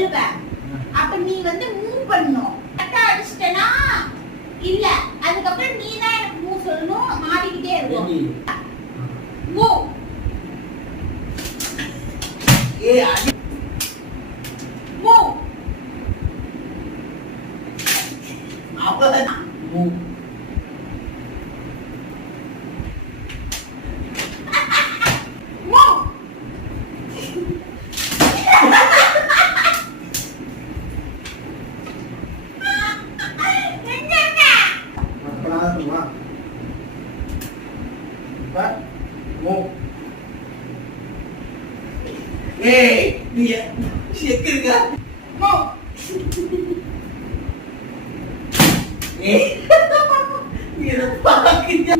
சொல்லுவ. அப்ப நீ வந்து மூவ் பண்ணணும். கரெக்டா அடிச்சிட்டனா இல்ல, அதுக்கப்புறம் நீ தான் எனக்கு மூவ் சொல்லணும். மாறிக்கிட்டே இருக்கும். மூவ். மூவ். அவ்வளவுதான். மூவ். ஏய் நீ எக்கிருக்க ஏய் நீ பாக்கியா